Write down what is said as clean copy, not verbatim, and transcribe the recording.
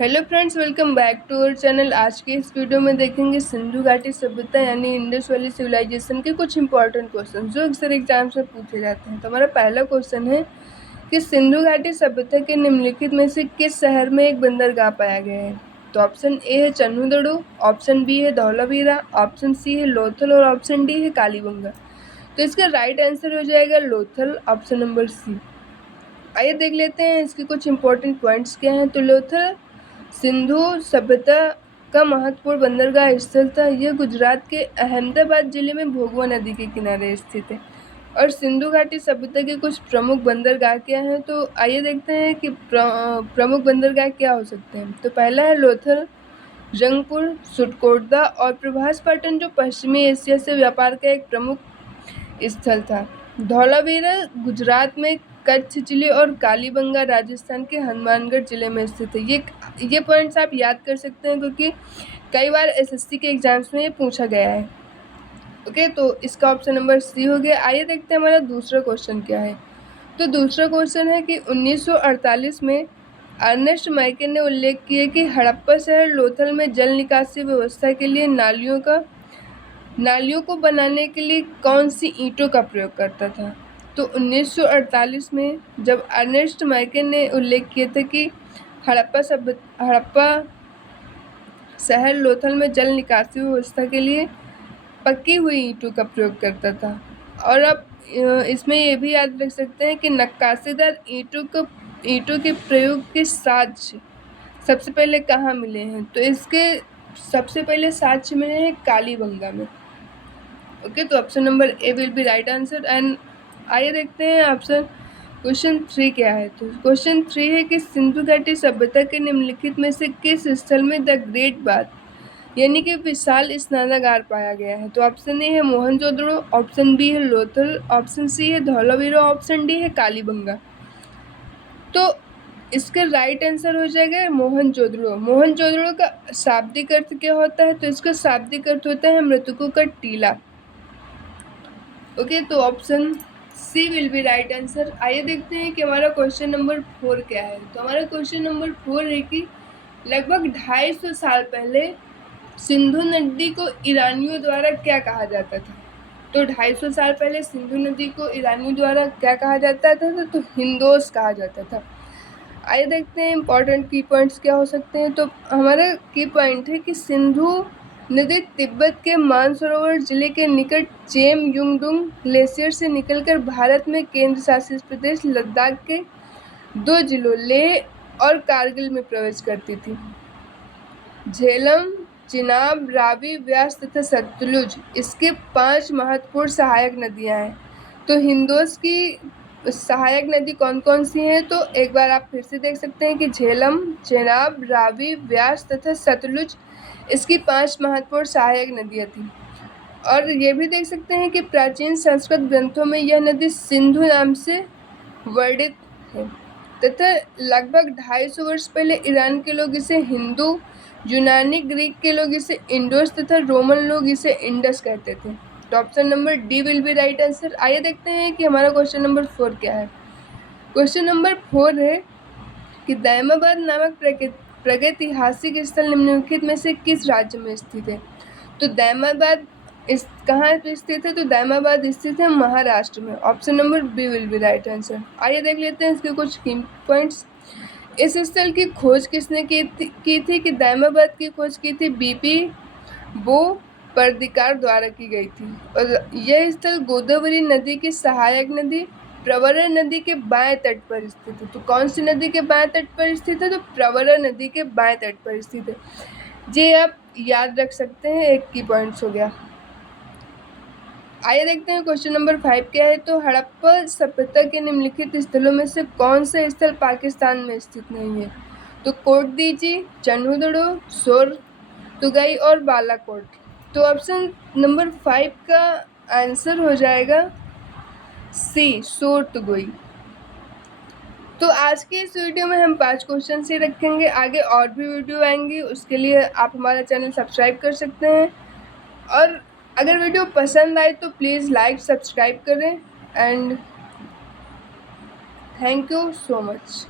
Hello friends, welcome back to our channel. आज के इस वीडियो में देखेंगे सिंधु घाटी सभ्यता यानी इंडस वैली सिविलाइजेशन के कुछ इंपॉर्टेंट क्वेश्चन जो अक्सर एग्जाम्स में पूछे जाते हैं। तो हमारा पहला क्वेश्चन है कि सिंधु घाटी सभ्यता के निम्नलिखित में से किस शहर में एक बंदरगाह पाया गया है। तो ऑप्शन ए है चन्हुदड़ो, ऑप्शन बी है धौलावीरा, ऑप्शन सी है लोथल और ऑप्शन डी है कालीबंगा। तो इसका राइट आंसर हो जाएगा लोथल, ऑप्शन नंबर सी। आइए देख लेते हैं इसके कुछ इंपॉर्टेंट पॉइंट्स क्या हैं। तो लोथल सिंधु सभ्यता का महत्वपूर्ण बंदरगाह स्थल था। यह गुजरात के अहमदाबाद जिले में भोगवा नदी के किनारे स्थित है। और सिंधु घाटी सभ्यता के कुछ प्रमुख बंदरगाह क्या हैं। तो आइए देखते हैं कि प्रमुख बंदरगाह क्या हो सकते हैं। तो पहला है लोथल, रंगपुर, सुटकोटदा और प्रभास पाटन जो पश्चिमी एशिया से व्यापार का एक प्रमुख स्थल था। धौलावीरा गुजरात में कच्छ जिले और कालीबंगा राजस्थान के हनुमानगढ़ जिले में स्थित है। ये पॉइंट्स आप याद कर सकते हैं क्योंकि कई बार एसएससी के एग्जाम्स में ये पूछा गया है। ओके, तो इसका ऑप्शन नंबर सी हो गया। आइए देखते हैं हमारा दूसरा क्वेश्चन क्या है। तो दूसरा क्वेश्चन है कि 1948 में अर्नेस्ट माइकल ने उल्लेख किया कि हड़प्पा शहर लोथल में जल निकासी व्यवस्था के लिए नालियों को बनाने के लिए कौन सी ईंटों का प्रयोग करता था। तो 1948 में जब अर्नेस्ट माइकल ने उल्लेख किया था कि हड़प्पा शहर लोथल में जल निकासी व्यवस्था के लिए पकी हुई ईंटों का प्रयोग करता था। और आप इसमें ये भी याद रख सकते हैं कि नक्काशीदार ईंटों के प्रयोग के साक्ष्य सबसे पहले कहाँ मिले हैं। तो इसके सबसे पहले साक्ष्य मिले हैं कालीबंगा में। ओके, तो option number A will be right answer. And आइए देखते हैं ऑप्शन क्वेश्चन 3 क्या है। तो क्वेश्चन 3 है कि सिंधु घाटी सभ्यता के निम्नलिखित में से किस स्थल में द ग्रेट बाथ यानी कि विशाल स्नानागार पाया गया है। तो ऑप्शन ए है मोहनजोदड़ो, ऑप्शन बी है लोथल, ऑप्शन सी है धौलावीरा, ऑप्शन डी है कालीबंगा। तो इसका राइट आंसर हो जाएगा मोहनजोदड़ो। मोहनजोदड़ो का शाब्दिक अर्थ क्या होता है। तो इसका शाब्दिक अर्थ होता है मृतकों का टीला। ओके, तो option C will be right answer. आइए देखते हैं कि हमारा क्वेश्चन नंबर 4 क्या है। तो हमारा क्वेश्चन नंबर 4 है कि लगभग 250 साल पहले सिंधु नदी को ईरानियों द्वारा क्या कहा जाता था। तो 250 साल पहले सिंधु नदी को ईरानियों द्वारा क्या कहा जाता था। तो हिंदोस कहा जाता था। आइए देखते हैं इंपॉर्टेंट की पॉइंट्स क्या हो सकते हैं। तो हमारा की पॉइंट है कि सिंधु नदी तिब्बत के मानसरोवर जिले के निकट चेम युंगडुंग ग्लेशियर से निकलकर भारत में केंद्र शासित प्रदेश लद्दाख के 2 जिलों लेह और कारगिल में प्रवेश करती थी। झेलम, चिनाब, रावी, व्यास तथा सतलुज इसके 5 महत्वपूर्ण सहायक नदियां हैं। तो हिंदोस की सहायक नदी कौन कौन सी हैं। तो एक बार आप फिर से देख सकते हैं कि झेलम, चिनाब, रावी, व्यास तथा सतलुज इसकी 5 महत्वपूर्ण सहायक नदियां थीं। और ये भी देख सकते हैं कि प्राचीन संस्कृत ग्रंथों में यह नदी सिंधु नाम से वर्णित है तथा लगभग 250 वर्ष पहले ईरान के लोग इसे हिंदू, यूनानी, ग्रीक के लोग इसे इंडोस तथा रोमन लोग इसे इंडस कहते थे। तो option number D will be right answer. आइए देखते हैं कि हमारा क्वेश्चन नंबर 4 क्या है। क्वेश्चन नंबर 4 है कि दायमाबाद नामक प्रागैतिहासिक स्थल निम्नलिखित में से किस राज्य में स्थित है। तो दायमाबाद कहाँ स्थित है। तो दायमाबाद स्थित है महाराष्ट्र में। Option number B will be right answer. आइए देख लेते हैं इसके कुछ की पॉइंट्स। इस स्थल की खोज किसने की थी कि दायमाबाद की खोज की थी बीपी बो पर्दिकार द्वारा की गई थी। और यह स्थल गोदावरी नदी की सहायक नदी प्रवरा नदी के बाएं तट पर स्थित है। तो कौन सी नदी के बाएं तट पर स्थित है। तो प्रवरा नदी के बाएं तट पर स्थित है। ये आप याद रख सकते हैं, एक की पॉइंट्स हो गया। आइए देखते हैं क्वेश्चन नंबर 5 क्या है। तो हड़प्पा सभ्यता के निम्नलिखित स्थलों में से कौन सा स्थल पाकिस्तान में स्थित नहीं है। तो कोटदीजी, चन्हुदड़ो, सोर तुगाई और बालाकोट। तो ऑप्शन नंबर 5 का आंसर हो जाएगा सी, सोर तुगई। तो आज के इस वीडियो में हम 5 क्वेश्चन ही रखेंगे। आगे और भी वीडियो आएंगी, उसके लिए आप हमारा चैनल सब्सक्राइब कर सकते हैं। और अगर वीडियो पसंद आए तो प्लीज़ लाइक सब्सक्राइब करें। And thank you so much.